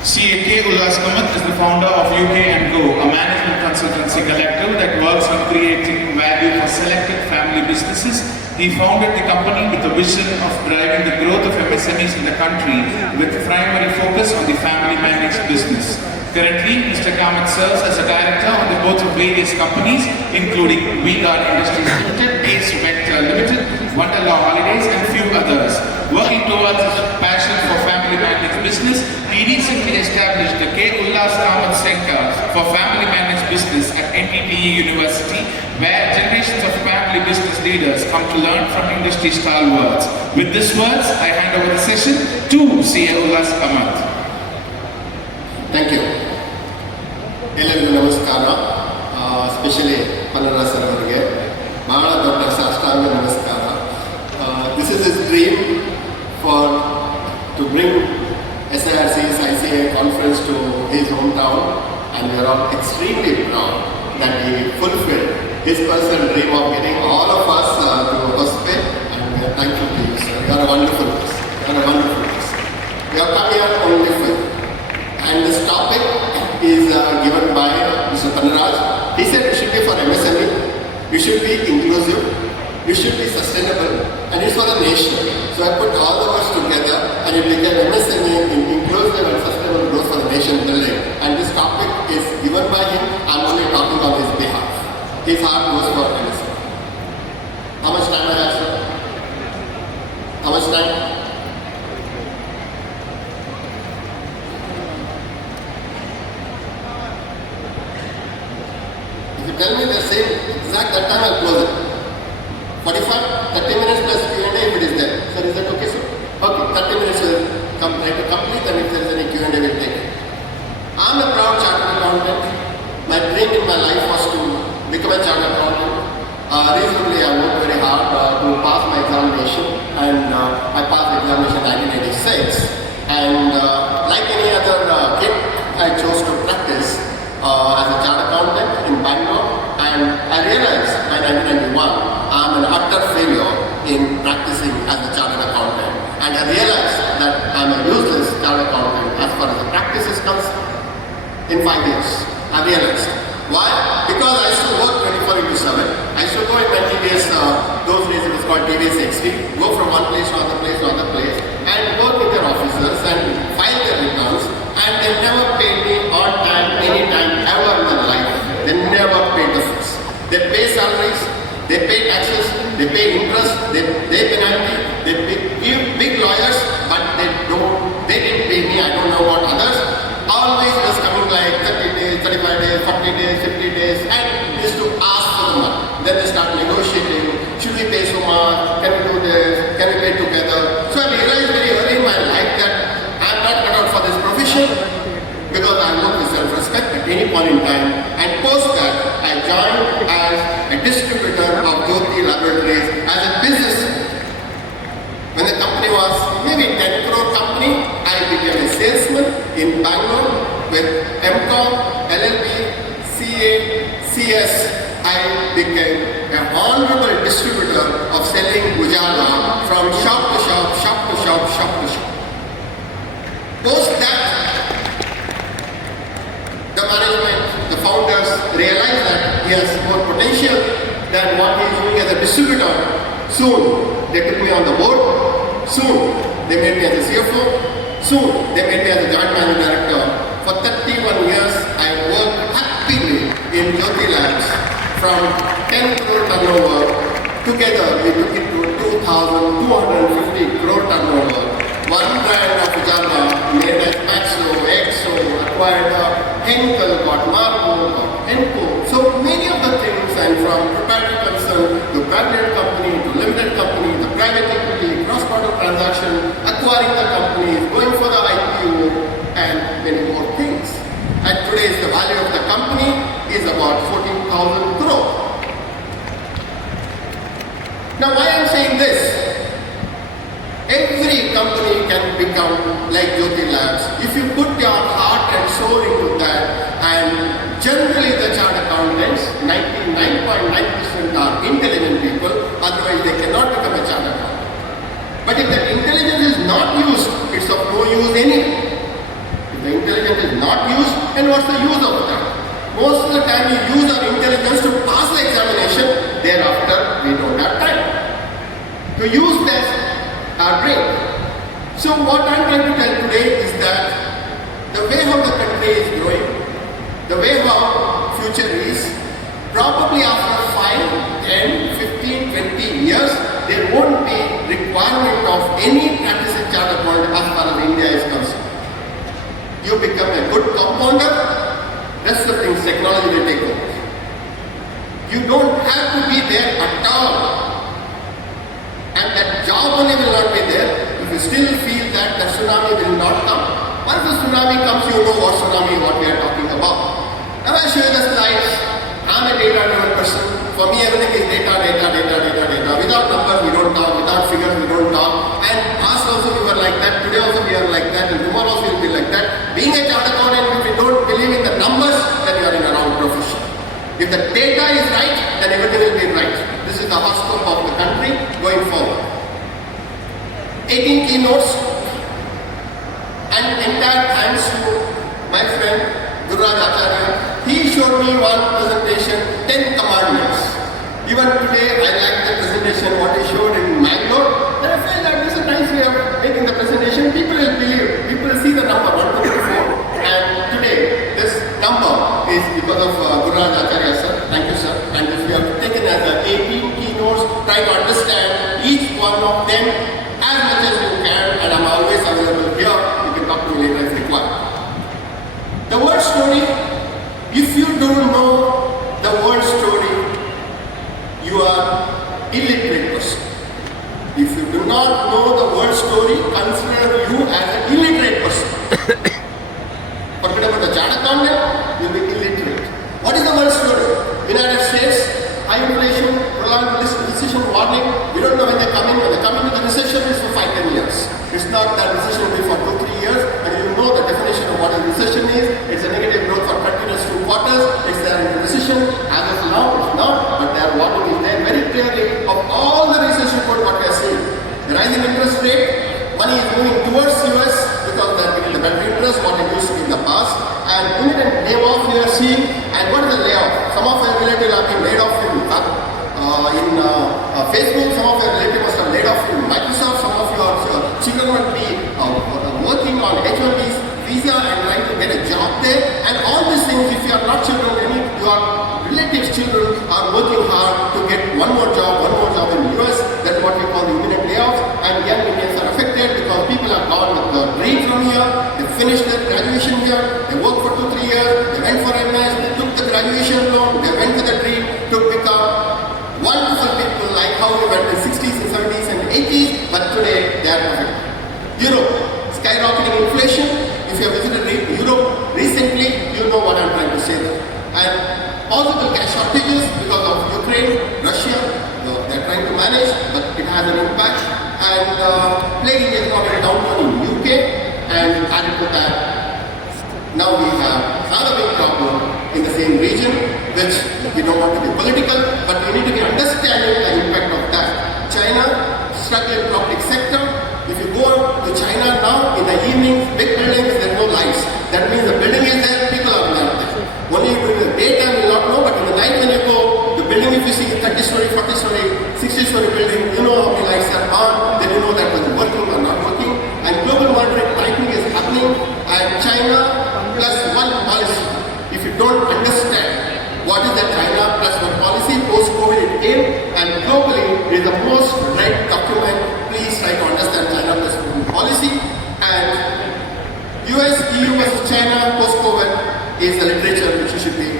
Ullas Kamath is the founder of UK & Go, a management consultancy collective that works on creating value for selected family businesses. He founded the company with a vision of driving the growth of MSMEs in the country with primary focus on the family managed business. Currently, Mr. Kamath serves as a director on the boards of various companies including V-Guard Industries Limited, Ace Vector Limited, Wonderlaw Holidays and few others. Working towards his passion for family managed business, he recently established the Ullas Kamath Center for Family Managed Business at NTTE University, where generations of family business leaders come to learn from industry stalwarts. With these words, I hand over the session to CA Ullas Kamath. Thank you. ಎಲ್ಲರಿಗೂ ನಮಸ್ಕಾರ. Specially ಪನ್ನರ sir ಅವರಿಗೆ ಬಹಳ ದೊಡ್ಡ ಸಾಷ್ಟಾಂಗ ನಮಸ್ಕಾರ. This is his dream to bring SIRC's ICA conference to his hometown, and we are all extremely proud that he fulfilled his personal dream of getting all of us to Msme, and we are thankful to you, sir. You are a wonderful person. You are a wonderful person. We have come here only for you. And this topic is given by Mr. Panaraj. He said it should be for MSME, we should be inclusive, we should be sustainable, and it's for the nation. So I put all the words together and it became MSME in inclusive and sustainable growth for the nation building. And this topic is given by him. I'm only talking on his behalf. His heart goes for MSME. How much time I have, sir? How much time? If you tell me the same exact that time, I'll close it. 45, 30 minutes plus Q&A if it is there. Sir, is that okay, sir? Okay, 30 minutes will try to complete, and if there is any Q&A, we'll take it. I'm a proud chartered accountant. My dream in my life was to become a chartered accountant. Reasonably, I worked very hard to pass my examination, and I passed the examination in 1986. And like any other kid, I chose to practice as a chartered accountant in Bangalore, and I realized by 1991 I'm an utter failure in practicing as a chartered accountant, and I realized that I'm a useless chartered accountant as far as the practice is concerned. In 5 years, I realized. Why? Because I used to work 24/7. I used to go in 20 days, those days it was called TVS XT, go from one place to other place to other place, and work with their officers and file their returns, and they never paid me on time, any time, ever in my life. They never paid the fees. They pay salaries, they pay taxes, they pay interest, they pay penalty, they give big lawyers, but they didn't pay me. I don't know about others. Always it was coming like 30 days, 35 days, 40 days, 50 days, and they used to ask for the money. Then they start negotiating. Should we pay so much? Can we do this? Can we pay together? So I realized very early in my life that I'm not cut out for this profession, because I work with self-respect at any point in time. And post that, I joined as a distributor of Jyoti Laboratories as a business. When the company was maybe 10 crore company, I became a salesman in Bangalore with MCOM, LLB, CA, CS. I became a honorable distributor of selling Ujala from shop to shop, shop to shop, shop to shop. Post that, the management, the founders realized that he has more potential than what he is doing as a distributor. Soon, they took me on the board. Soon, they made me as a CFO. Soon, they made me as a joint managing director. For 31 years, I worked happily in Jyoti Labs. From 10 crore turnover, together we took it to 2,250 crore turnover. One brand of Ujala made as Maxo, Exo, acquired Henkel, got Marco, got Enco. So many of the things, and from proprietary concern to private company to limited company, the private equity, cross-border transaction, acquiring the companies, going for the IPO, and many more things. And today's the value of the company is about 14,000 crore. Now why I'm saying this? Every company can become like Jyoti Labs if you put your heart and soul into that. And generally the chartered accountants, 99.9% are intelligent people, otherwise they cannot become a chartered accountant. But if that intelligence is not used, it's of no use anyway. If the intelligence what's the use of that? Most of the time we use our intelligence to pass the examination, thereafter we don't have time to use our brain. So what I'm trying to tell today is that the way how the country is growing, the way how future is, probably after 5, 10, 15, 20 years, there won't be requirement of any practicing chartered accountant as far as India is concerned. You become a good compounder, rest of things technology will take over. You don't have to be there at all. And that job only will not be there if you still feel that the tsunami will not come. Once the tsunami comes, you know what we are talking about. Now I'll show you the slides. I'm a data-driven person. For me, everything is data. Without numbers, we don't talk. Without figures, we don't talk. And past also we were like that. Today also we are like that. And tomorrow also we will be like that. Being a chartered accountant, if you don't believe in the numbers, then you are in a wrong profession. If the data is right, then everything will be right. This is the horoscope of the country going forward. 18 keynotes. And entire thanks to my friend Gururaj Acharya. He showed me one presentation, 10 commandments. Even today, I like the presentation, what he showed in Mangalore. And I felt that this is a nice way of making the presentation. People will believe, people will see the number 1, 2, 3, 4. And today, this number is because of Gururaj Acharya, sir. Thank you, sir. And if you have taken as 18 keynotes, try to understand each one of them as much as you can. And I'm always available here. You can talk to me later if required. The word story. If you don't know the word story, you are illiterate person. If you do not know the word story, consider you as an illiterate person. Forget about the chartered accountant, you'll be illiterate. What is the word story? United States, high inflation, prolonged recession warning. We don't know when they're coming. When they're coming to the recession, it's for 5-10 years. It's not that recession will be for 2-3 years, and you know the definition of what a recession is. It's a negative growth for continuous 2 quarters. It's there in the recession. As of now, it's not, but their warning is there very clearly of all the research report what we are seeing. The rising interest rate, money is moving towards US because they're getting the better interest what it used to be in the past. And imminent layoff we are seeing. And what is the layoff? Some of our relatives have been laid off in Facebook, some of your relatives must have laid off in Microsoft, some of your children might be working on H1B's visa and trying to get a job there. And all these things, if you are not children, your relatives' children are working hard to get one more job in the US. That's what we call the imminent layoffs. And young Indians are affected because people are gone with the dream from here. They finished their graduation here. They worked for 2-3 years. They went for MS. They took the graduation loan. They went to the dream to become wonderful people like how we went in the 60s and 70s and 80s, but today they are perfect. Europe, skyrocketing inflation. If you have visited Europe recently, you know what I'm trying to say there. And possible cash shortages because of Ukraine, Russia, they're trying to manage, but it has an impact. And plaguing economic downturn in UK, and added to that, now we have another big problem in the same region, which we don't want to be political, but we need to be understanding the impact of that. China, struggling public sector. If you go to China now, in the evening, big buildings, there are no lights. That means the building is there, people are not there. Only during the daytime you will not know, but in the night when you go, the building, if you see 30-story, 40-story, 60-story building, you know how many lights are on, then you know that was working or not working. And global monetary tightening is happening, and China plus one policy. If you don't understand what is the China plus one policy, post-COVID it came, and globally it is the most read document. Please try to understand China plus one policy. And US, EU versus China post-COVID is the literature which you should be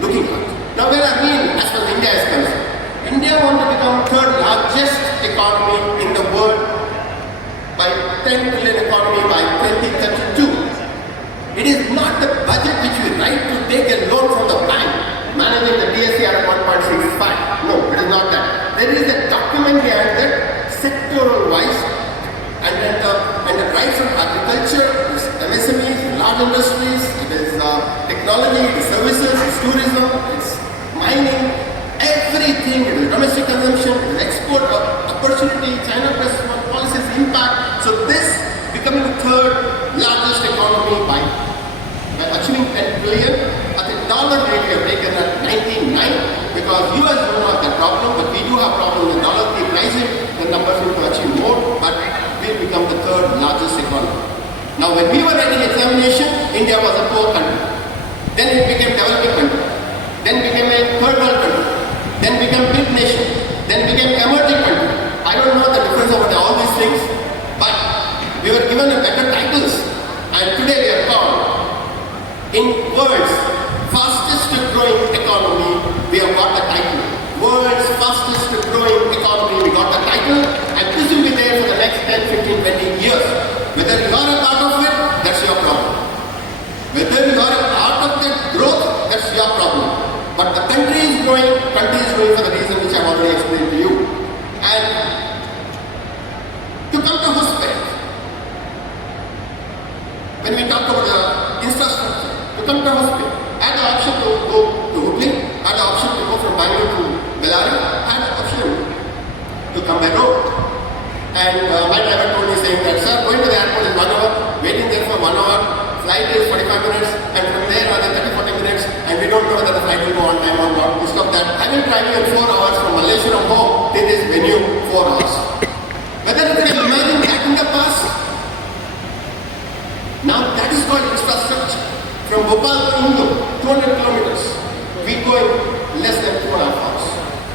looking at. Now where I mean as far as India is concerned, India wants to become third largest economy in the world by 10 trillion economy by 2032. It is not the budget which we write to take a loan from the bank, managing the DSCR at 1.65. No, it is not that. There is a document behind that, sectoral wise, and the rights of agriculture, MSMEs, large industries, it is technology, it is services, it is tourism, it's mining, everything, it is domestic consumption, it is export opportunity, China plus one policies impact. So this becoming the third largest economy by by achieving 10 trillion. At the dollar rate, we have taken at 99 because US don't have that problem, but we do have problem with dollar. Keep rising, the numbers will achieve more, but we'll become the third largest economy. Now, when we were writing examination, India was a poor country. Then it became developing country. Then became a third world country. Then became big nation. Then became emerging country. I don't know the difference about all these things, but we were given a better titles. And today we are called in world's fastest growing economy. We have got the title. World's fastest growing economy. We got the title, and this will be there for the next 10, 15, 20 years. Whether you are a part of it, that's your problem. Whether you are a part of that growth, that's your problem. But the country is growing for the reason which I have already explained to you. And to come to hospital, when we talk about the infrastructure, to come to hospital, I had the option to go to Hubli, I had the option to go from Bangalore to Bellary, I had the option to come by road. And my driver told me saying that, sir, going to the airport is 1 hour, waiting there for 1 hour, flight is 45 minutes, and from there another 30-40 minutes, and we don't know whether the flight will go on time or not. Instead of that, I will drive you in 4 hours from Malaysia from home till this venue, 4 hours. Whether you can imagine that in the past? Now that is called infrastructure. From Bhopal to Indore, 200 kilometers. We go in less than 2.5 hours.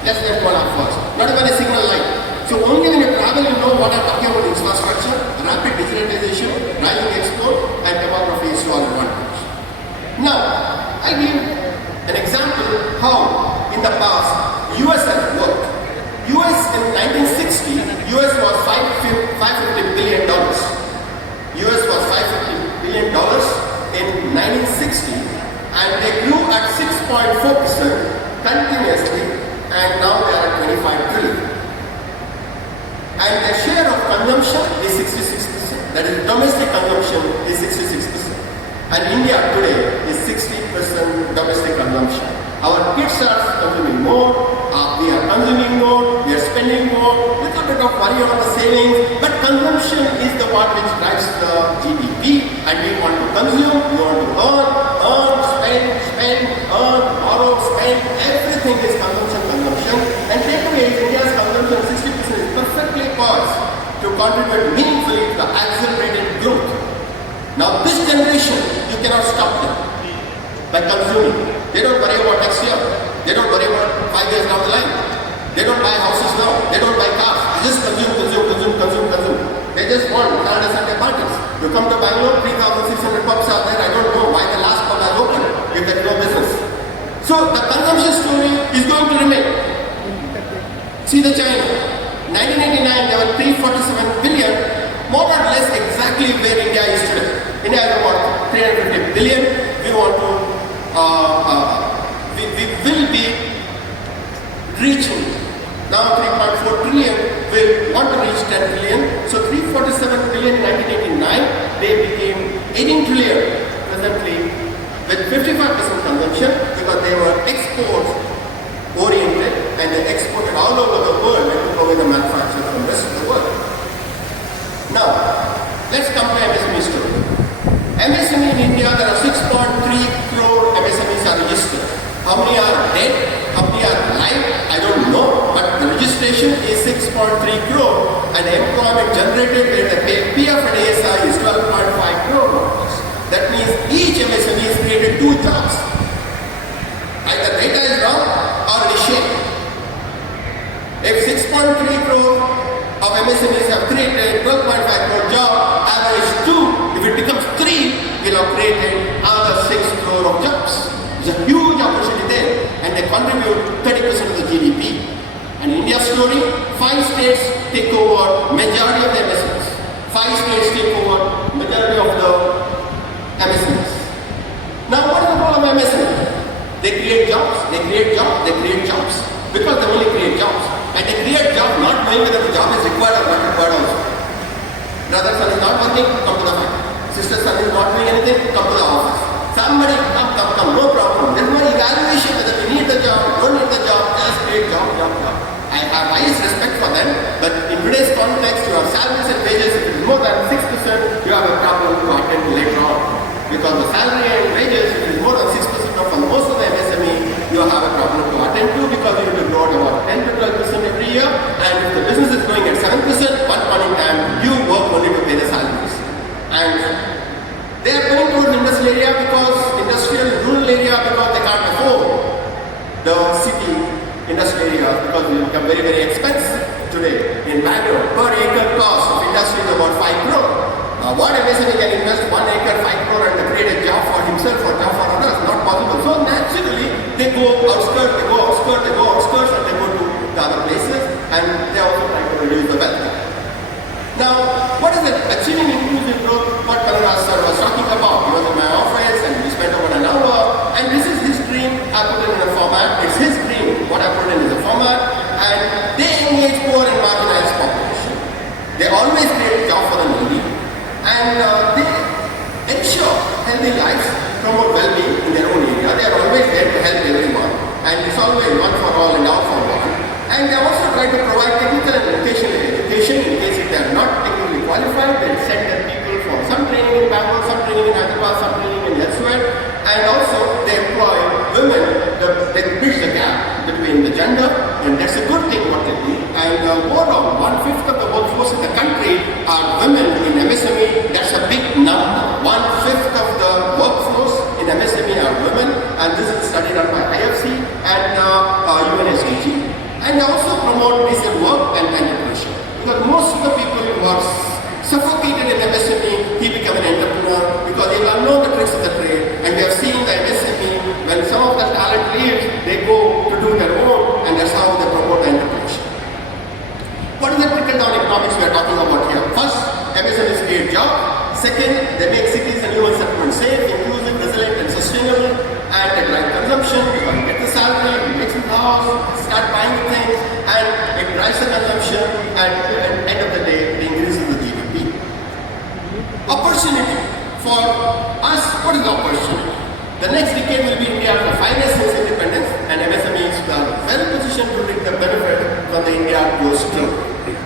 Less than 2.5 hours. Not even a signal light. So only when you travel you know what I'm talking about: infrastructure, rapid digitalization, rising export, and demography is to our advantage. Now, I give an example how in the past US has worked. US in 1960, US was $550 billion. US was $550 billion in 1960, and they grew at 6.4% continuously, and now they are at 25 trillion. And the share of consumption is 66%. That is, domestic consumption is 66%. And India today is 60% domestic consumption. Our kids are consuming more, we are consuming more, we are spending more, little bit of worry on the savings, but consumption is the one which drives the GDP, and we want to consume, we want to earn, spend, earn, borrow, spend, everything is consumption. And take away India's consumption 60% is perfectly poised to contribute meaningfully to the accelerated growth. Now this generation, you cannot stop them by consuming. They don't worry about next year. They don't worry about 5 years down the line. They don't buy houses now. They don't buy cars. They just consume. They just want Saturday, Sunday parties. You come to Bangalore, 3,600 pubs are there. I don't know why the last pub has opened if there is no business. So the consumption story is going to remain. See the China. 1989 there were 347 billion, more or less exactly where India is today. India is about 350 billion. We want to we will be reaching now 3.4 trillion. We want to reach 10 trillion. So 347 billion in 1989, they became 18 trillion presently with 55% consumption because they were export oriented and they exported all over the world and took away the manufacturing from the rest of the world. Now, let's compare MSME story. MSME in India, there are 6.3 crore MSMEs are registered. How many are dead? How many are alive? I don't know. But the registration is 6.3 crore and the employment generated where the PF and ASI is 12.5 crore. That means each MSME has created 2 jobs. Either data is wrong or reshaped. If 6.3 crore of MSMEs have created 12.5 crore job, average 2, if it becomes 3, we'll have created another 6 crore of jobs. There's a huge opportunity there, and they contribute 30% of the GDP. And India's story, 5 states take over majority of the MSMEs. 5 states take over majority of the MSMEs. Now what is the role of MSME? They create jobs, because they only create jobs. And they create jobs not knowing whether the job is required or not required also. Brother son is not working, come to the factory. Sister son is not doing anything, come to the office. Somebody, come, no problem. There's no evaluation whether we need the job, don't need the job, just create job. I have highest respect for them, but in today's context, you have salaries and wages, if it is more than 6%, you have a problem to attend later on. Because the salary and become very, very expensive today. In Bangalore, per acre cost of industry is about 5 crore. What MSME can invest 1 acre, 5 crore and create a job for himself or job for others? Not possible. So naturally, they go outskirts, they go outskirts, they go outskirts, and they go to the other places, and they also try to reduce the wealth. Now, what is it? Achieving inclusive growth, what Kamath sir was talking about. He was in my office and we spent about an hour, and this is his dream. I put it in a format. It's his dream. What I put in is a format, and they engage poor and marginalized population. They always create job for the needy, and they ensure healthy lives, promote well-being in their own area. They are always there to help everyone, and it's always one for all and all for one. And they also try to provide technical and vocational education in case if they are not technically qualified. They send their people for some training in Bangalore, some training in Hyderabad, some training in elsewhere, and also they employ women. They bridge the gap between the gender, and that's a good thing what they do. And overall, 1/5 of the workforce in the country are women in MSME. That's a big number. 1/5 of the workforce in MSME are women, and this is a study done by IFC and UNSDG. And also promote decent work and entrepreneurship. Because most of the people who are suffocated in MSME, he become an entrepreneur because he will know the tricks of the trade. And we have seen the MSME, when some of the talent leaves, they go to do their own, and that's how they promote the entrepreneurship. What is the trickle-down economics we are talking about here? First, MSMEs create jobs. Second, they make cities and human settlements safe, inclusive, resilient, and sustainable. And they drive consumption, because you get the salary, you make some house, start buying things, and it drives the consumption, and at the end of the day, it increases the GDP. Opportunity. For us, what is the opportunity? The next decade will be India's finest since independence, and MSMEs are well positioned to reap the benefit from the India growth growth.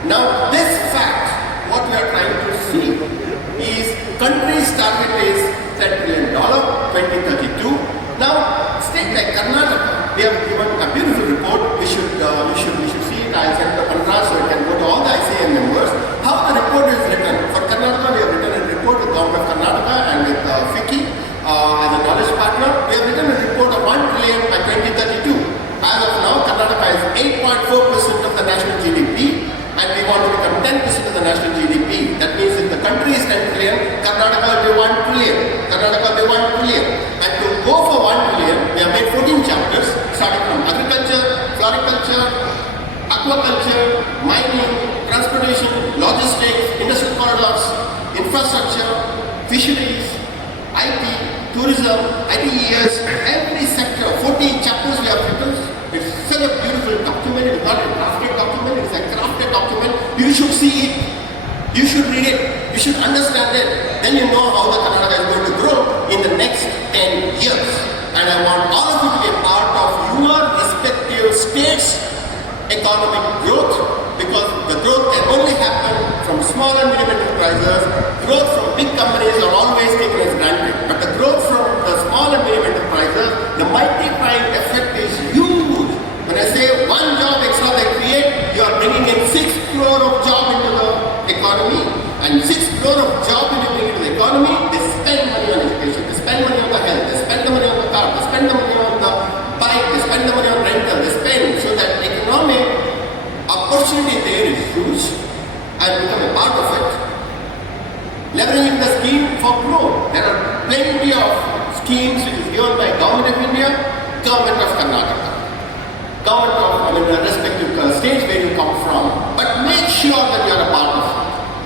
Now, this fact, what we are trying to see is country's target is $10 trillion, 2032. Now, state like Karnataka, they have given a beautiful report. We should see it. I'll send the contrast so it can go to all the ICN members. How the report is written. For Karnataka, we have written a report with the government of Karnataka and with FICCI as a knowledge partner. We have written a report of 1 trillion by 2032. As of now, Karnataka is 8.4% of the national GDP, and we want to become 10% of the national GDP. That means if the country is 10 trillion, Karnataka will be 1 trillion. Karnataka will be 1 trillion. And to go for 1 trillion, we have made 14 chapters, starting from agriculture, floriculture, aquaculture, mining, transportation, logistics, industrial corridors, infrastructure, fisheries, IT, tourism, ITES, every sector, 14 chapters we have written. It's such a beautiful document. It's not a drafted document, it's a crafted document. You should see it. You should read it. You should understand it. Then you know how the Karnataka is going to grow in the next 10 years. And I want all of you to be a part of your respective states' economic growth, because the growth can only happen from small and medium enterprises. Growth from big companies are always taken as granted. But the growth from the small and medium enterprises, the multiplying effect is huge. When I say one job extra they create, you are bringing in 6 crore of job into the economy. And 6 crore of job when you bring into the economy, they spend money on education, they spend money on the health, they spend the money on the car, they spend the money on the bike, they spend the money on rental, they spend. So that economic opportunity there is huge, and become a part of it. Leveraging the scheme for growth. There are plenty of schemes which is given by Government of India, Government of Karnataka, Government of the respective states where you come from. But make sure that you are a part of it.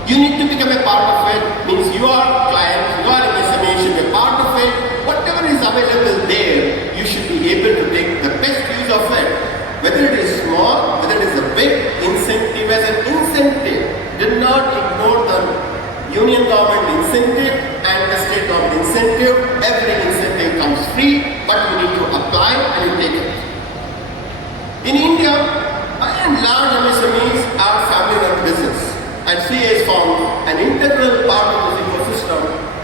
You need to become a part of it. Means you are client, you are MSME, you should be a part of it. Whatever is available there, you should be able to take the best use of it. Whether it is small, whether it is a big incentive as an incentive. Do not ignore the union government incentive and the state government incentive. Every incentive comes free, but you need to apply and you take it. In India, by and large MSMEs are family-run business, and CA is found an integral part of this ecosystem.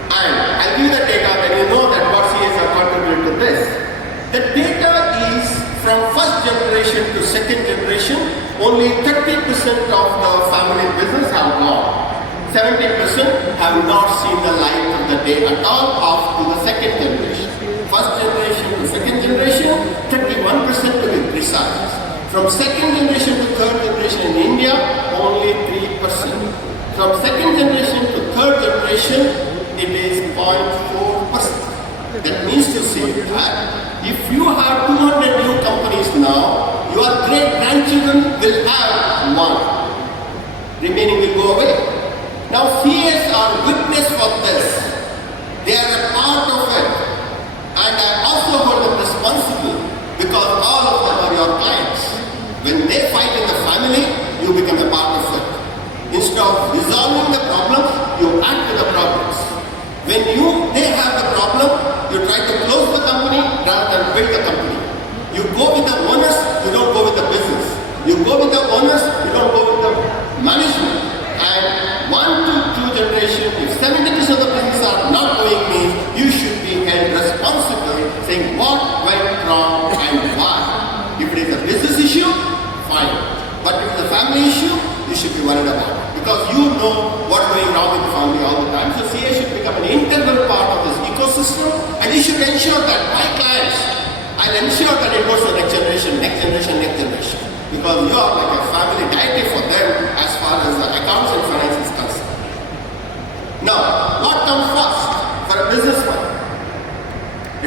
And I'll give you the data, then you know that what CAs have contributed to this. The data is from first generation to second generation, only 30% of the family business have gone. 70% have not seen the light of the day at all up to the second generation. First generation to second generation, 31% to be precise. From second generation to third generation in India, only 3%. From second generation to third generation, it is 0.4%. That means to say that if you have 200 new companies now, your great-grandchildren will have one. Remaining will go away. Now CAs are witness of this. They are a part of it. And I also hold them responsible because all of them are your clients. When they fight in the family, you become a part of it. Instead of resolving the problems, you act with the problems. When they have the problem, you try to close the company rather than build the company. You go with the owners, you don't go with the business. You go with the owners, you don't go with the management. And 1 to 2 generation, if 70% of the business are not going means, you should be held responsible, saying what went wrong and why. If it is a business issue, fine. But if it's a family issue, you should be worried about it. Because you know what's going wrong with the family all the time. So CA should become an integral part of this ecosystem, and you should ensure that my clients, I'll ensure that it goes to the next generation, next generation, next generation. Because you are like a family deity for them as far as the accounts and finance is concerned. Now, what comes first for a businessman?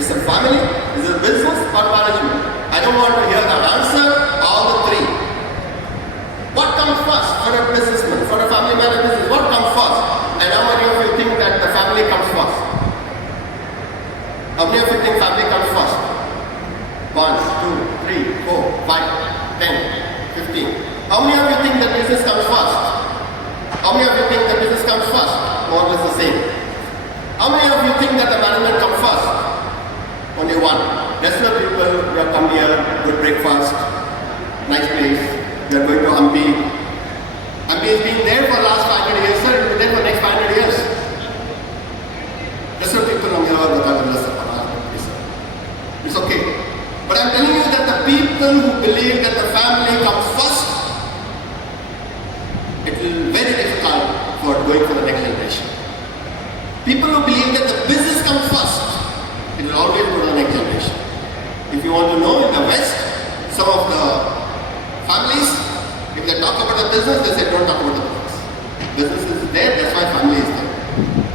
It's a family, is it business or management? I don't want to hear the answer, all the three. What comes first for a businessman, for a family man of business? What comes first? And how many of you think that the family comes first? How many of you think family comes first? 1, 2, 3, 4, 5, 10, 15. How many of you think that business comes first? How many of you think that business comes first? More or less the same. How many of you think that the management comes first? Only one. Rest of the people who have come here, good breakfast, nice place. We are going to Hampi. Hampi has been there for the last 500 years, sir. It will be there for the next 500 years. Rest of the people are it's okay. But I'm telling you that the people who believe that the family comes first, it will be very difficult for going for the next generation. People who believe that the business comes first, it will always go to the next generation. If you want to know, in the West, some of the families, if they talk about the business, they say don't talk about the business. Business is there, that's why family is there.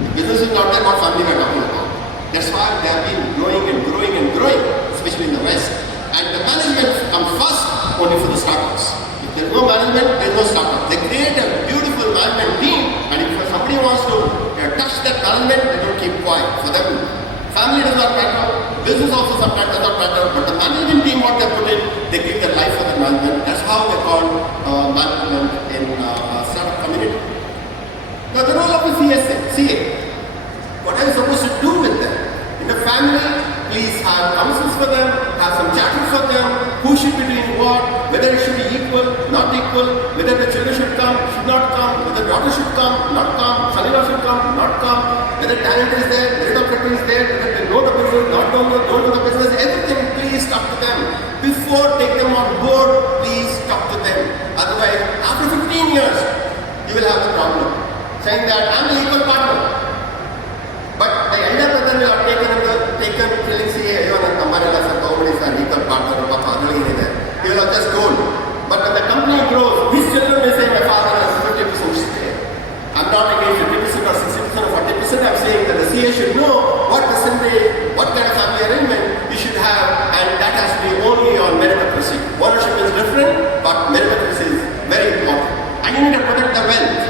The business is not there, what family we are talking about. That's why they have been growing and growing and growing, especially in the West. And the management comes first only for the startups. If there is no management, there is no startup. They create a beautiful management team, and if somebody wants to touch that management, they don't keep quiet. For them, family does not matter, business also sometimes does not matter, but the management team, what they put in, they give their life for the management. That's how they call management in startup community. Now the role of the CA. What are you supposed to do with them? In the family, please have councils for them, have some chapters for them, who should be doing what, whether it should be equal, not equal, whether the children should come, should not come, whether daughter should come, not come, son-in-law should come, not come, whether talent is there, meritocracy is there, whether they know the business, don't know the business, everything, please talk to them. Before take them on board, please talk to them. Otherwise, after 15 years, you will have a problem. Saying that I'm the equal partner. But the elder brother will have taken telling CA, you know, nobody is an equal partner, he will have just told. But when the company grows, his children may say, my father has 50% share. I'm not against 50% or 60% or 40%. I'm saying that the CA should know what percentage, what kind of family arrangement you should have, and that has to be only on meritocracy. Ownership is different, but meritocracy is very important. And you need to protect the wealth.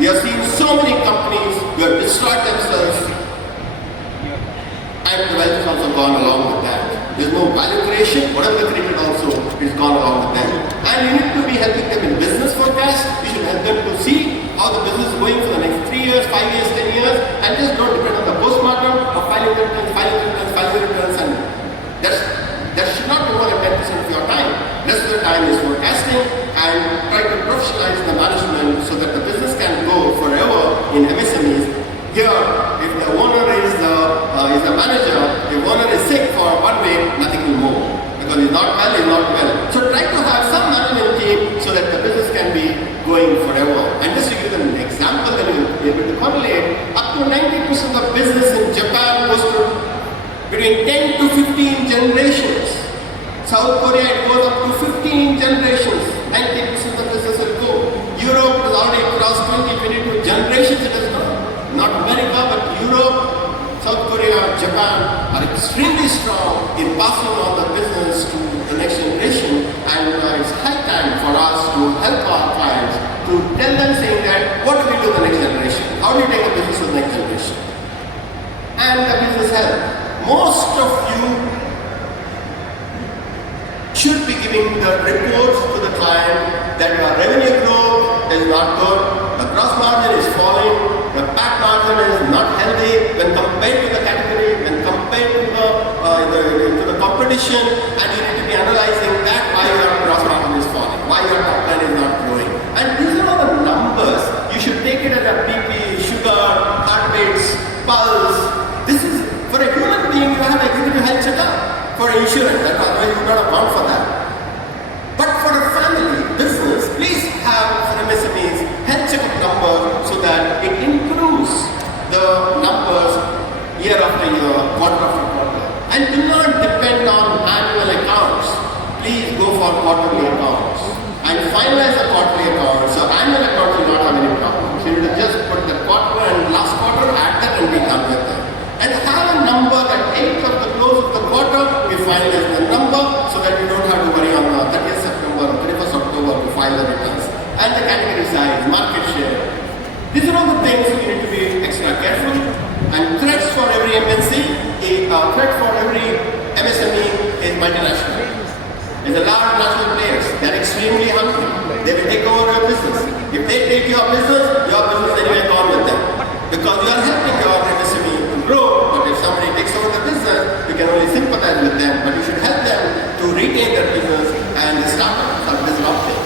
We have seen so many companies who have destroyed themselves, and the wealth has also gone along with that. There's no value creation, whatever they created also is gone along with them. And you need to be helping them in business forecast. You should help them to see how the business is going for the next 3 years, 5 years, 10 years, and just don't depend on the postmortem of filing returns, and that should not be more than 10% of your time. Rest of the time is forecasting and try to professionalize the management so that the business can go forever in MSMEs. Here, if the owner is the manager, if owner is sick for 1 week, nothing will move. Because he's not well. So try to have some management team so that the business can be going forever. And just to give them an example that you will be able to correlate, up to 90% of business in Japan goes to between 10 to 15 generations. South Korea, it goes up to 15 generations. 90% of business will go. Europe has already crossed 22 generations it has gone. Not America, but Europe, South Korea, Japan are extremely strong in passing on the business to the next generation, and it's high time for us to help our clients to tell them saying that what do we do the next generation? How do you take a business to the next generation? And the business health. Most of you should be giving the reports to the client that your revenue growth is not good, the gross margin is falling, the PAT margin is not healthy when compared to the category, when compared to the competition, and you need to be analyzing that why your gross margin is falling, why your top line is not growing. And these are all the numbers. You should take it as a BP, sugar, heart rates, pulse. This is, for a human being, you have executive health checkup. For insurance, otherwise you would not have gone for that. But for a family business, please have for MSMEs health checkup number so that it improves the numbers year after year, quarter after quarter. And do not depend on annual accounts. Please go for quarterly accounts. And finalize the quarterly accounts. So annual accounts will not have any problems. You will just put the quarter and last quarter, add that and be done with it. And have a number that 8th of the close of the quarter, we finalize the number so that you don't have to worry on 30th September or 31st October to file the returns. And the category size, market share. These are all the things you need to be extra careful. And threats for every MNC, a threat for every MSME is multinational. There's a large national players. They're extremely hungry. They will take over your business. If they take your business anyway gone with them. Because you are helping your MSME to grow, but if somebody takes over the business, you can only sympathize with them, but you should help them to retain their business and the startups are disrupting.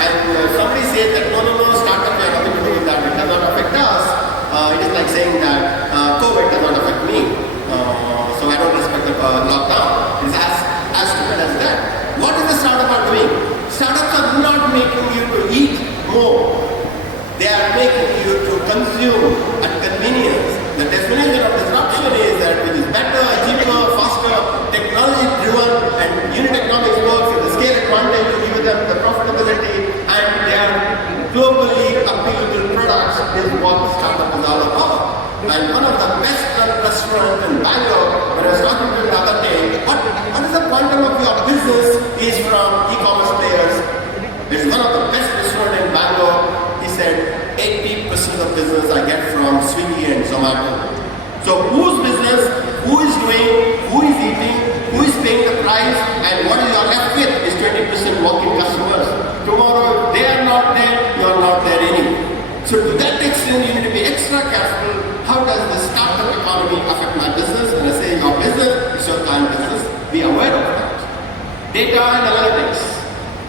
And somebody says that no, startups have nothing to do with that, it does not affect us. It is like saying that COVID does not affect me, so I don't respect the lockdown. It's as stupid as that. What is the startup are doing? Startups are not making you to eat more. They are making you to consume at convenience. The definition of disruption is that it is better, cheaper, faster, technology-driven, and unit economics works with the scale advantage to give them the profitability, and they are globally appealable products is what startup is all about. And one of the best run restaurants in Bangalore, when I was talking to him the other day, what is the quantum of your business is from e-commerce players? It's one of the best restaurants in Bangalore. He said 80% of business I get from Swiggy and Zomato. So whose business, who is doing, who is eating, who is paying the price, and what you are left with is 20% walk-in customers. Tomorrow, they are not there, you are not there anymore. So to that extent, you need to be extra careful. How does the startup economy affect my business? When I say your business, it's your client business. Be aware of that. Data and analytics.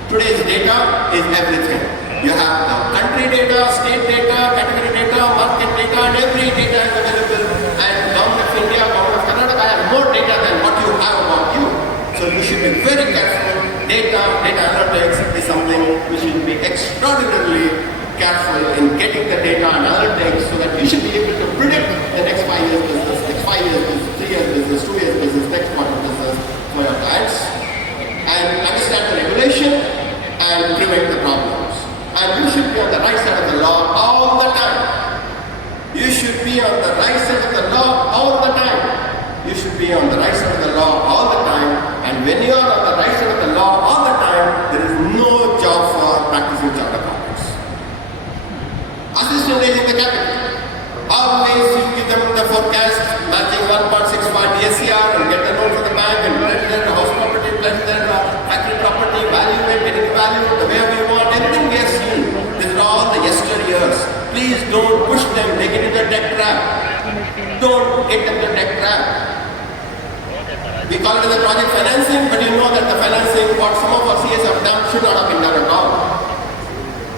Today's data is everything. You have the country data, state data, category data, market data, and every data is available. And Government of India, Government of Karnataka has more data than what you have about you. So you should be very careful. Data analytics is something which should be extraordinarily careful in getting the data analytics so that you should be able to predict the next 5 years business, next 5 years business, 3 years business, 2 years business, next quarter business for your clients. And understand the regulation and prevent the problems. And you should be on the right side of the law all the time. You should be on the right side of the law all the time. You should be on the right side of the law all the time. And when you are on the right side of the law all the time, there is no job for practicing chartered accountants. Assistant raising the capital. Always you give them the forecast, matching 1.65 DSCR and get the loan from the bank and pledge their house property, pledge their factory property, value it, getting the value the way we want, everything we have seen. These are all the yesteryears. Please don't push them, they get into the debt trap. Don't get them into the debt trap. We call it as a project financing, but you know that the financing, what some of our CS have done, should not have been done at all.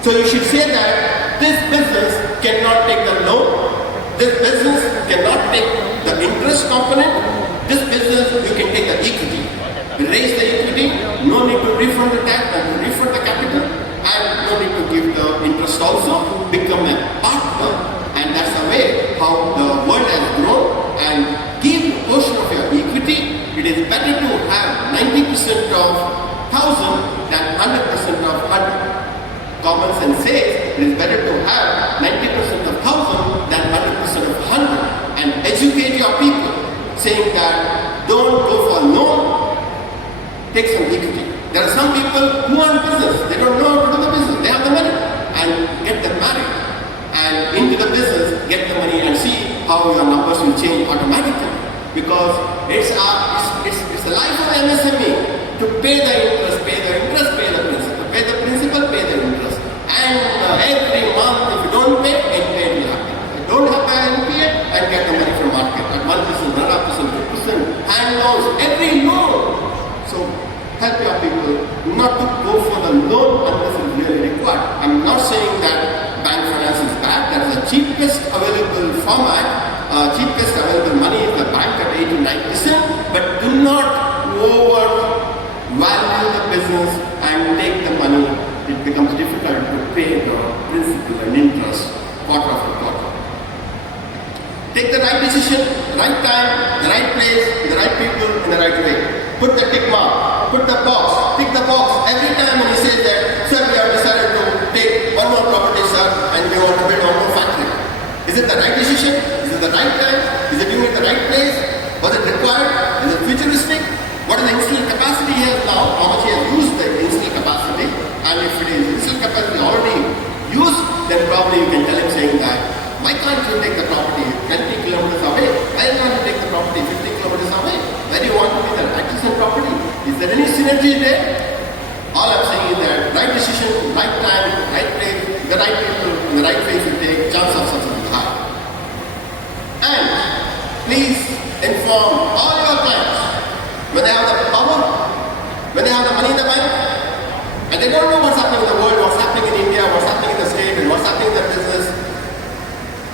So you should say that this business cannot take the loan, this business cannot take the interest component, this business you can take the equity. We raise the equity, no need to refund the tax, refund the capital, and no need to give the interest also, become a partner, and that's the way how the world has grown. And give a portion of your equity. It is better to have 90% of 1,000 than 100% of 100. Common sense says it is better to have 90% of 1,000 than 100% of 100, and educate your people saying that don't go for loan, take some equity. There are some people who are in business, they don't know how to do the business, they have the money, and get them married and into the business, get the money and see how your numbers will change automatically. Because it's the life of MSME to pay the interest, pay the principal, pay the principal, pay the interest. And every month, if you don't pay, NPA will happen. If you don't have an NPA, and get the money from market at 1%, 1.5%, 2%, and loans, every loan. So help your people not to go for the loan unless it's really required. I'm not saying that bank finance is bad. That is the cheapest available format, cheapest available money is the bank at 8 to 9%, but do not overvalue the business and take the money. It becomes difficult to pay the principal and interest quarter after quarter. Take the right decision, right time, the right place, the right people, in the right way. Put the tick mark, put the box, tick the box. Every time when he says that, sir, we have decided to take one more property, sir, and we want to build one more factory. Is it the right decision? Is it the right time? Is it doing it the right place? Was it required? Is it futuristic? What is the installed capacity he has now? How much he has used the installed capacity? And if it is installed capacity already used, then probably you can tell him saying that, why can't you take the property 20 kilometers away? Why can't you take the property 50 kilometers away? Where do you want to be the adjacent property? Is there any synergy there? All I'm saying is that right decision, right time, right place, the right people, in the right place you take, chance of success is high. And please inform all your clients when they have the power, when they have the money in the bank, and they don't know what's happening in the world, what's happening in India, what's happening in the state, and what's happening in the business.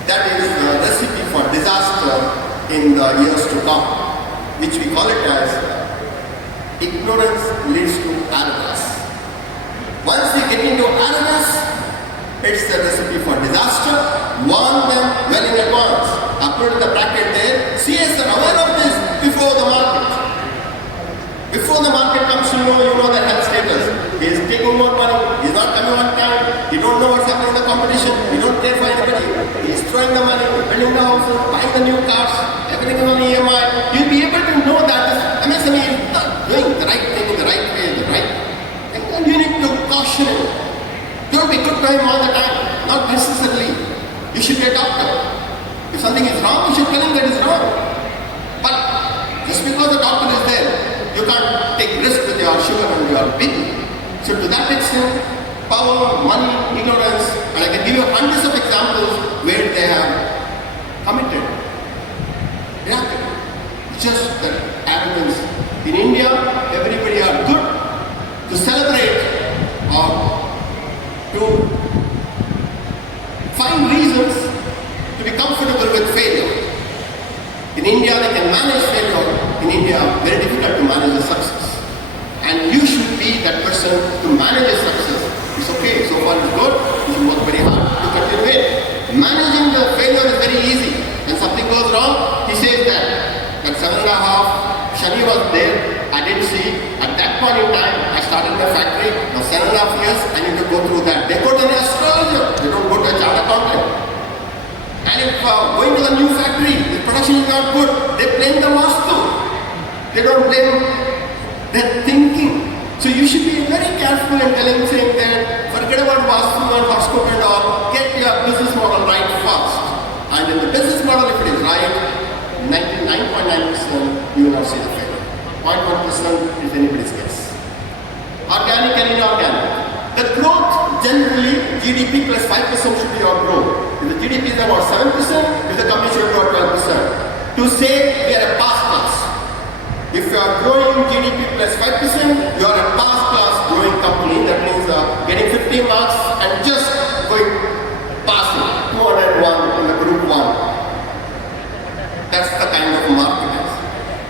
That is the recipe for disaster in the years to come, which we call it as ignorance leads to arrogance. Once we get into arrogance, it's the recipe for disaster. Warn them well in advance. I put in the bracket there, CS are aware of this before the market. Before the market comes to know, you know their health status. He is taking more money, he is not coming on time, he don't know what's happening in the competition, he don't care for anybody, he is throwing the money, building the houses, buying the new cars, everything is on EMI. You'll be able to know that this MSME is not doing the right thing in the right way, the right thing. And you need to caution him. Don't be good to him all the time, not necessarily. You should be a doctor. If something is wrong, you should tell him that it's wrong. But just because the doctor is there, you can't take risk with your sugar and your BP. So to that extent, power, money, ignorance, and I can give you hundreds of examples where they have committed miracle. Just that arrogance. In India, everybody are good to celebrate or to find reasons to be comfortable with failure. In India, they can manage failure. In India, very difficult to manage the success. And you should be that person to manage your success. It's okay, so far it's good, you should work very hard to continue it. Managing the failure is very easy. When something goes wrong, he says that at 7.5, Shani was there, I didn't see. At that point in time, I started my factory. Now 7.5 years, I need to go through that. They go to an astrologer, they don't go to a chartered accountant. And if going to the new factory, the production is not good, they blame the vastu. They don't blame their thinking. So you should be very careful in telling, saying that forget about vastu and horoscope and all, get your business model right first. And in the business model, if it is right, 99.9% you will not see the failure. 0.1% is anybody's guess. Organic and inorganic. The growth generally, GDP plus 5% should be your growth. If the GDP is about 7%, if the company should grow 12%. To say we are a pass class. If you are growing GDP plus 5%, you are a pass class growing company. That means getting 50 marks and just going passing 201 in the group 1. That's the kind of market is.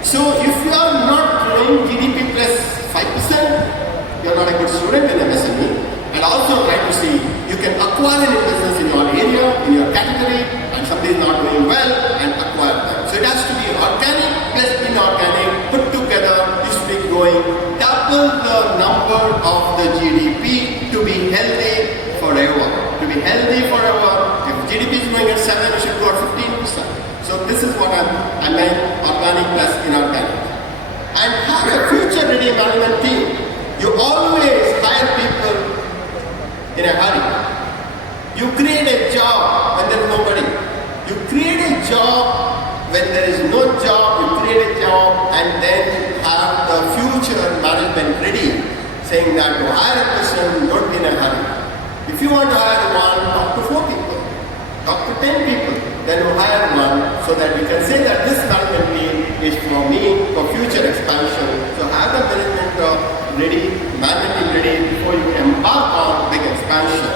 So if you are not growing GDP plus 5%, you are not a good student in MSME. And also try to see you can acquire any business in your area, in your category, and somebody is not doing well and acquire them. So it has to be organic plus inorganic put together. You should be growing. what I meant, organic plus inorganic. And have a future-ready management team. You always hire people in a hurry. You create a job when there is nobody. You create a job when there is no job. You create a job and then have the future management ready, saying that to hire a person, don't be in a hurry. If you want to hire one, talk to 4 people, talk to 10 people, then you hire one so that you can say that this management team is for me for future expansion. So have the management ready, management team ready before you embark on big expansion.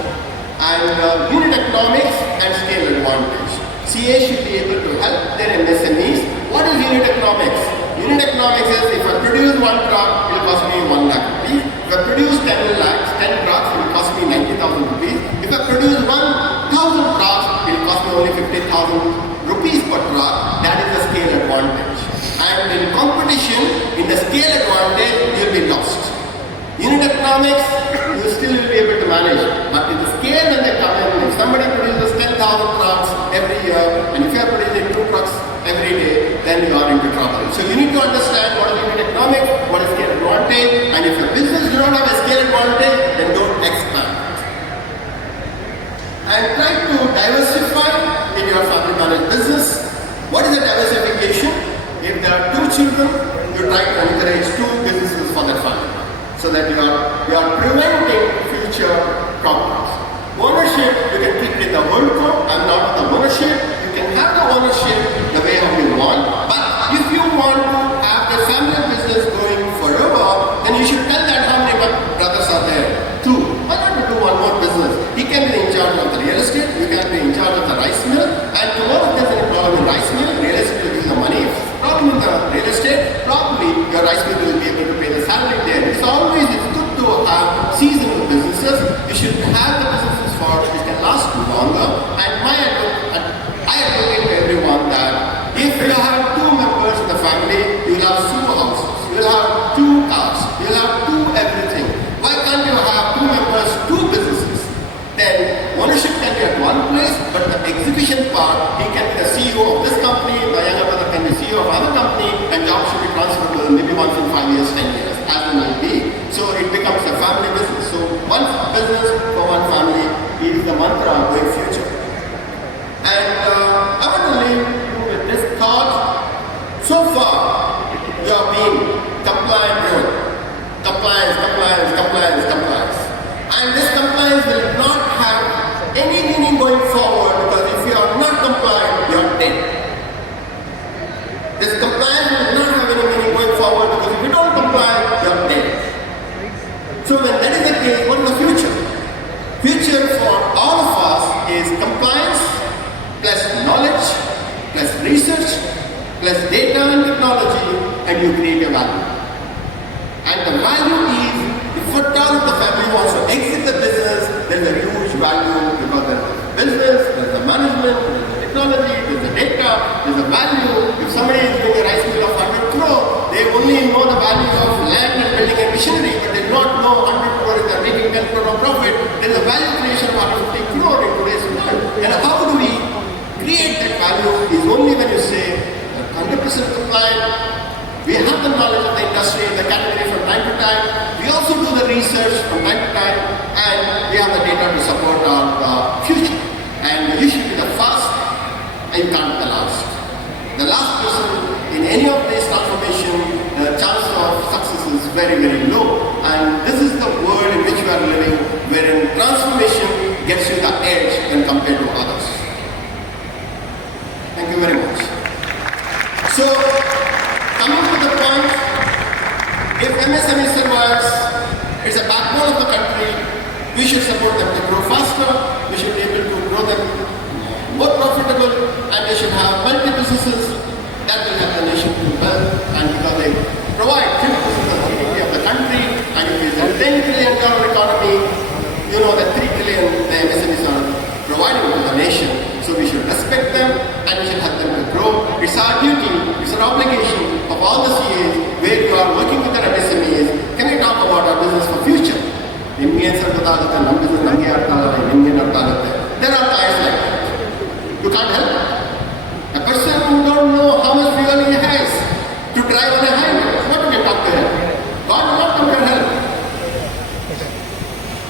And unit economics and scale advantage. CA should be able to help their MSMEs. What is unit economics? Unit economics is if I produce 1 truck, it will cost me 1 lakh rupees. If I produce 10 lakhs, 10 trucks, it will cost me 90,000 rupees. If I produce 1,000 trucks, it will cost me only 50,000 rupees per truck. That is the scale advantage. And in competition, in the scale advantage, you will be lost. Unit economics, you still will be able to manage. But in the scale when they come in, if somebody produces 10,000 trucks every year, and if you are producing 2 trucks every day, then you are into trouble. So you need to understand what is unit economics, what is scale advantage, and if your business does not have a scale advantage, then don't expand. And try to diversify in your family managed business. What is the diversification? If there are 2 children, you try to encourage 2 businesses for that family, so that you are preventing future problems. Ownership, you can keep it in the whole co. I'm not the ownership. You can have the ownership the way how you want. But if you want to have the family business going forever, then you should tell that how many brothers are there. 2. Why not do 1 more business? He can be in charge of the real estate. You can be in charge of the rice mill. And tomorrow if there's any problem in rice mill, real estate will give the money. If problem in the real estate, probably your rice mill will be able to pay the salary there. It's always good to have seasonal businesses. You should have the businesses for it can last longer. And I advocate to everyone that if you have 2 members in the family, you will have 2 houses, you will have 2 cars, you will have 2 everything. Why can't you have 2 members, 2 businesses? Then ownership can be at one place, but the execution part, he can be the CEO of this company, the younger brother can be CEO of other company, and job should be transferable maybe once in 5 years, 10 years, as it may be. So it becomes a family business. So one business for one family is the mantra going future. And I want to leave you with this thought. So far, you have been compliant. Compliance. And this compliance will not have any meaning going forward, because if you are not compliant, you are dead. This compliance will not have any meaning going forward, because if you don't comply, you are dead. So when that is the case, what is the future? Future for all of us is compliance plus knowledge plus research plus data and technology, and you create a value. And the value is, if at all the family wants to exit the business, there is a huge value, because there is the business, there is the management, there is the technology, there is the data, there is the value. If somebody is doing a rice mill of 100 crore, they only know the values of land and building a machinery, but they do not know 100 crore if they are making 10 crore of profit. There is a value creation of 150 crore in today's world. And how do we create that value is only when you say 100% compliant. We have the knowledge of the industry, the category from time to time. We also do the research from time to time, and we have the data to support our future. And you should be the first, and you can't be the last. The last person in any of these transformation, the chance of success is very, very low. And this is the world in which we are living, wherein transformation gets you the edge when compared to others. Thank you very much. So, coming to the point, if MSME survives, it's a backbone of the country. We should support them to grow faster. We should be able to grow them more profitable, and they should have multi-businesses that will help the nation do well. And because they provide 50% of the GDP of the country, and if it's a $10 trillion economy, you know that $3 trillion the MSMEs are providing to the nation. So we should respect them, and we should help them to grow. It's our duty, it's our obligation of all the CAs where you are working with the MSMEs. Can we talk about our business for future? There are times like that. You can't help it. A person who don't know how much fuel he has to drive on a highway, what will you talk to him? God will not come to help.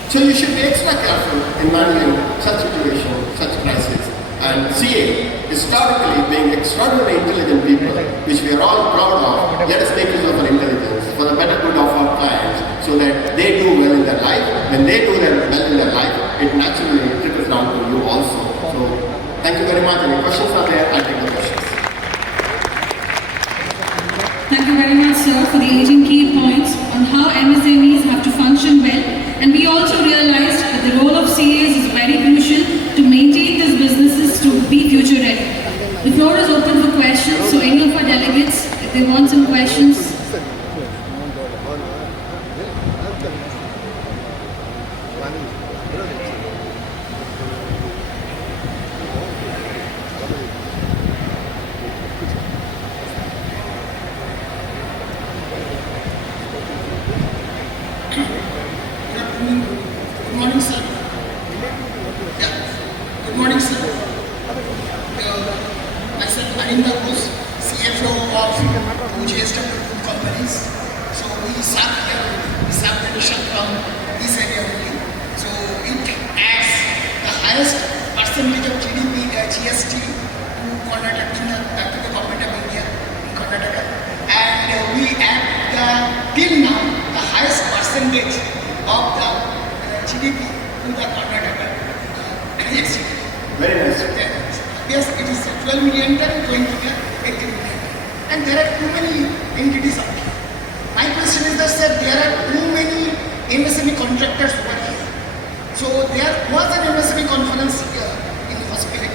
So you should be extra careful in managing such situations, such crises. And CA, historically being extraordinarily intelligent people, which we are all proud of, let us make use of our intelligence for the better good of our clients so that they do well in their life. When they do well in their life, it naturally trickles down to you also. So thank you very much. Any questions are there? I'll take the questions. Thank you very much, sir, for the 18 key points on how MSMEs have to function well. And we also realized that the role of CAs is very crucial to maintain these businesses to be future ready. The floor is open for questions, so any of our delegates, if they want some questions. Good morning, sir. Yeah. Good morning, sir. Myself, Arinda Bose, CFO of two GSW food companies. So we serve the nation from this area only. So it adds the highest percentage of GDP, GST to Karnataka, to the government of India in Karnataka. And we add till now the highest percentage of the GDP to the Karnataka GST. Very nice. Yes, it is 12 million ton going to be 18 million ton. And there are too many entities out here. My question is that, sir, there are too many MSME contractors working. So there was an MSME conference here in the hospital,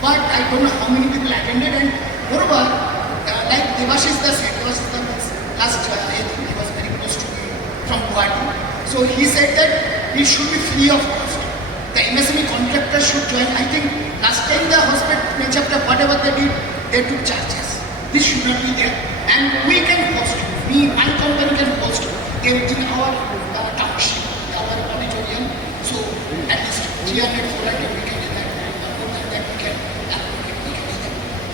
but I don't know how many people attended. And moreover, like Devashish said, last year, he was very close to me from Guwahati. So he said that it should be free of cost. The MSME contractors should join. I think last time the hospital chapter, whatever they did, they took charges. This should not be there. And we can host, my company can host them in our township, our auditorium. So at least 300, 400 we can do that. More than that we can do that.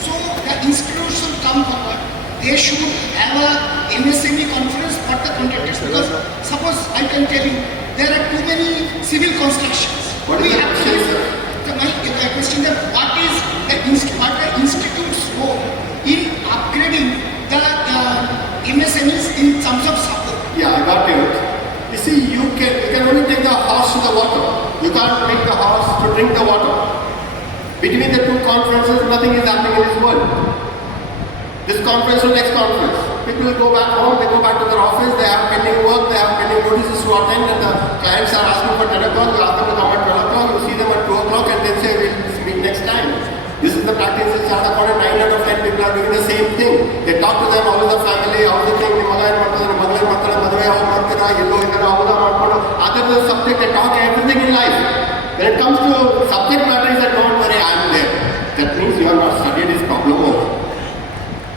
So the institutes should come forward. They should have a MSME conference for the contractors, because suppose I can tell you there are too many civil constructions. What is the question, sir? My question is, what is the institute's role in upgrading the MSMEs in terms of support? Yeah, I got it. You see, you can only take the horse to the water. You can't make the horse to drink the water. Between the two conferences, nothing is happening in this world. This conference or next conference. People will go back home, they go back to their office, they have pending work, they have pending notices to attend, and the clients are asking for 10 o'clock, you ask them to come at 12 o'clock, you see them at 2 o'clock, and then say, we'll meet next time. This is the practice in China. 9 out of 10 people are doing the same thing. They talk to them, how is the family, how is the thing, other than the subject, they talk everything in life. When it comes to subject matter, is that don't worry, I am there. That means you have not studied his problem only.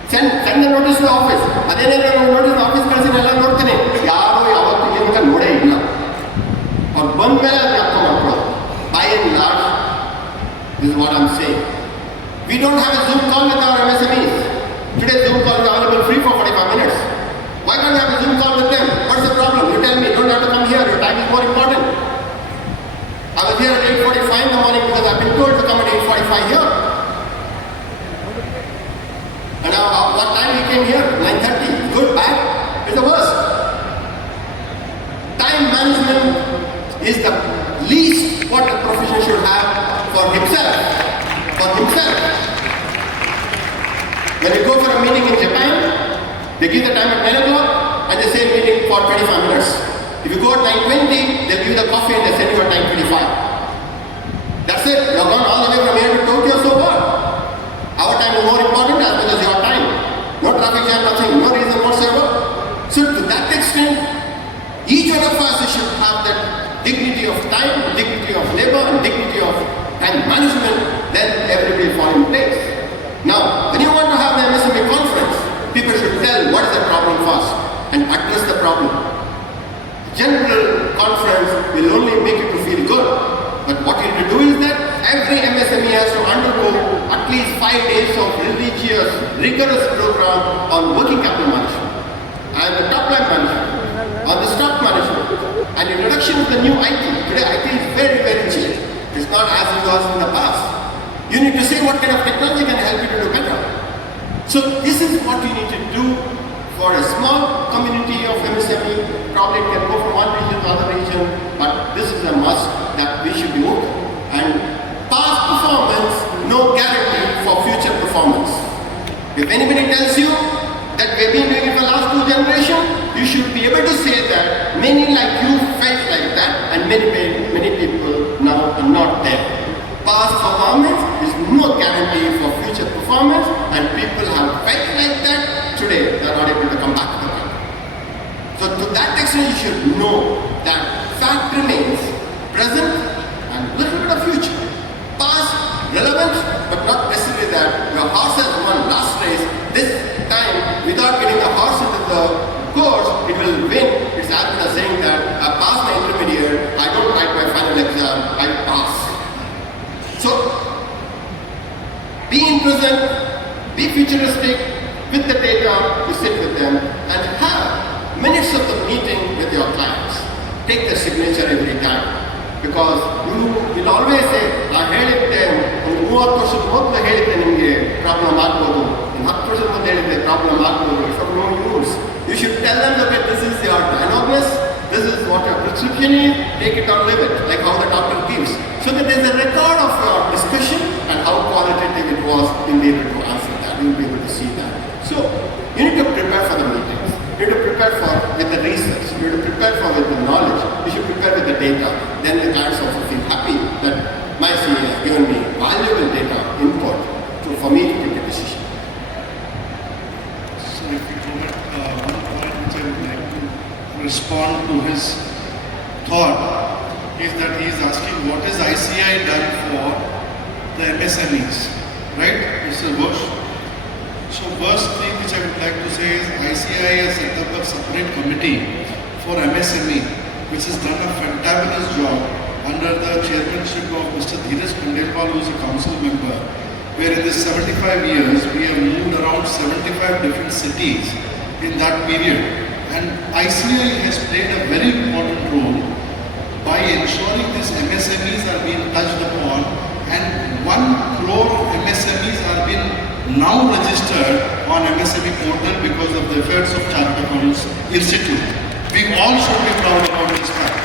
Send the notice to the office. Notice the office person ಎಲ್ಲ ನೋಡ್ತೀನಿ ಯಾರು ಯಾವತ್ತೂ ಏನಕ್ಕೆ ನೋಡೇ ಇಲ್ಲ ಅವ್ರು ಬಂದ ಮೇಲೆ ಅದು ಅರ್ಥ ಮಾಡ್ಕೊಳ್ಳೋದು. By and large, this is what I'm saying. We don't have a Zoom call with our MSMEs. Today Zoom call is available free for 45 minutes. Why can't you have a Zoom call with them? What's the problem? You tell me. You don't have to come here. Your time is more important. I was here at 8:45 in the morning because I've been told to come at 8:45 here. And what time we came here? 9:30. Good, bad? It's the worst. Time management is the least what the profession should have for himself. For himself. When you go for a meeting in Japan, they give the time at 9 o'clock and they say meeting for 25 minutes. If you go at 9:20, they'll give you the coffee and they send you at 9:25. That's it. You're gone all the way from here to Tokyo, so what? Our time is more important as well as your time. No traffic jam, nothing, no reason whatsoever. So to that extent, each one of us should have that dignity of time, dignity of labor, and dignity of time management, then everybody will fall in place. Now, when you want to have the MSME conference, people should tell what is the problem first and address the problem. General conference will only make you to feel good. But what you have to do is that every MSME has to undergo at least 5 days of religious, rigorous program on working capital management and the top line management, on the stock management, and introduction of the new IT. Today IT is very, very cheap. It's not as it was in the past. You need to see what kind of technology can help you to do better. So this is what you need to do for a small community of MSME. Probably it can go from one region to other region, but this is a must that we should be open. And past performance, no guarantee for future performance. If anybody tells you that we've been doing it for the last 2 generations, you should be able to say that many like you felt like that, and many people now are not there. Past performance is no guarantee for future performance, and people have felt like that. Today, they are not able to come back to the country. So to that extent, you should know that fact remains present and little bit of future. Past, relevant, but not necessarily that your horse has won last race. This time, without getting the horse into the course, it will win. It's as good as saying that I passed my intermediate, I don't write my final exam, I pass. So, be in present, be futuristic with the data, you sit with them and have minutes of the meeting with your clients. Take the signature every time. Because you will always say, I ಹೇಳಿದ್ದೆ ಒಂದು 30 ವರ್ಷದ ಮೊದಲು ಹೇಳಿದ್ದೆ ನಿಮಗೆ problem ಆಗ್ಬೋದು, ಇನ್ನು 10 ವರ್ಷದ ಮೊದಲು ಹೇಳಿದ್ದೆ ಪ್ರಾಬ್ಲಮ್ ಆಗ್ಬೋದು. It's of no use. You should tell them that this is your diagnosis, this is what your prescription is, take it or leave it, like how the doctor gives. So that there is a record of your discussion and how qualitative it was in being able to answer that. You will be able to see that. So you need to prepare for the meetings. You need to prepare for with the research. You need to prepare for with the knowledge. You should prepare with the data. Then the clients also feel happy that my CA has given me valuable data input for me to take a decision. So if you comment one point which I would like to respond to his thought is that he is asking what is ICI done for the MSMEs, right, Mr. Bush? So first thing which I would like to say is ICI has set up a separate committee for MSME which has done a fantabulous job under the chairmanship of Mr. Dheeraj Khandelwal, who is a council member, where in this 75 years we have moved around 75 different cities in that period, and ICI has played a very important role by ensuring these MSMEs are being touched upon, and 1 crore MSMEs are being now registered on MSME portal because of the efforts of Chartered Accountants Institute. We all should be proud about this fact.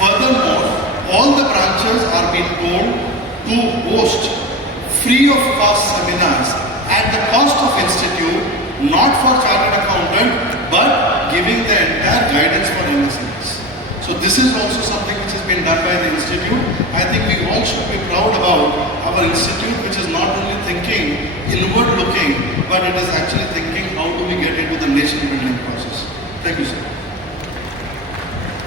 Furthermore, all the branches are being told to host free of cost seminars at the cost of institute, not for Chartered Accountant, but giving the entire guidance for MSMEs. So this is also something which has been done by the institute. I think we all should be proud about our institute, which is not only thinking inward looking, but it is actually thinking how do we get into the nation building process. Thank you, sir.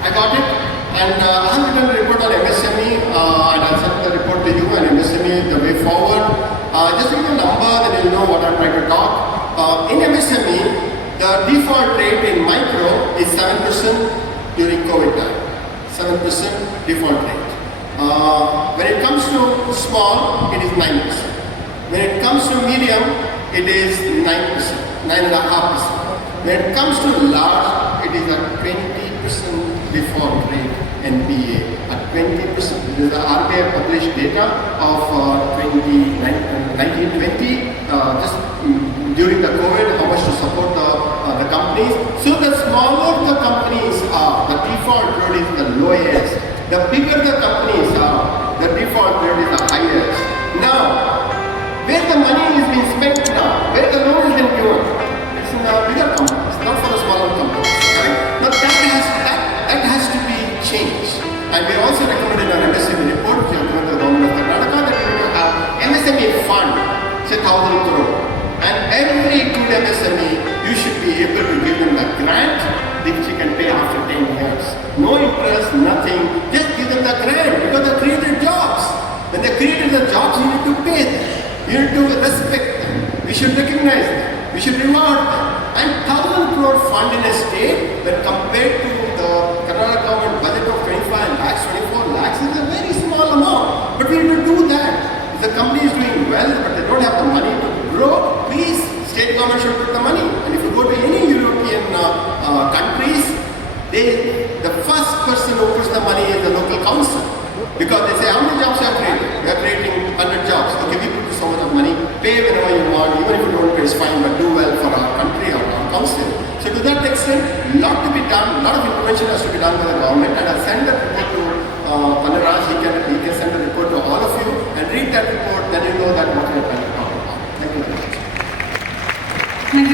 I got it. And I have written a report on MSME, and I'll send the report to you and MSME the way forward. Just give me a number, then you'll know what I'm trying to talk. In MSME, the default rate in micro is 7% during COVID time. 7% default rate. When it comes to small, it is 9%. When it comes to medium, it is 9%, 9.5%. When it comes to large, it is at 20% default rate NPA at 20%. This is the RBI published data of 1920, just during the COVID, how much to support the companies. So the smaller the companies are, the default rate is the lowest. The bigger the companies are, the default rate is the highest. Now, where the money is being spent now, where the loan is being given, it's in the bigger companies, not for the smaller companies. Right? Now that has to be changed. And we also recommended an MSME report, which we have given to the government of Karnataka, that we need to have MSME fund, say 1,000 crore. And every good MSME, you should be able to give them a grant, which you can pay after 10 years. No interest, nothing, just give them the grant, because they created jobs. When they created the jobs, you need to pay them. You need to respect them. We should recognize them. We should reward them. And 1,000 crore fund in a state, when compared to the Karnataka government budget of 25 lakhs, 24 lakhs, is a very small amount. But we need to do that. It's the company is doing well, but they don't have the money to grow, please, state government should put the money. And if you go to any European countries, the first person who puts the money is the local council. Because they say, how many jobs you are creating? We are creating 100 jobs. Okay, we put so much of money, pay whenever you want, even if you don't pay, it's fine, but do well for our country or our council. So to that extent, a lot to be done, a lot of intervention has to be done by the government, and I'll send that report to Panaraj, he can send a report to all of you, and read that report, then you know that what we are trying to talk about. Thank you very much. Thank you.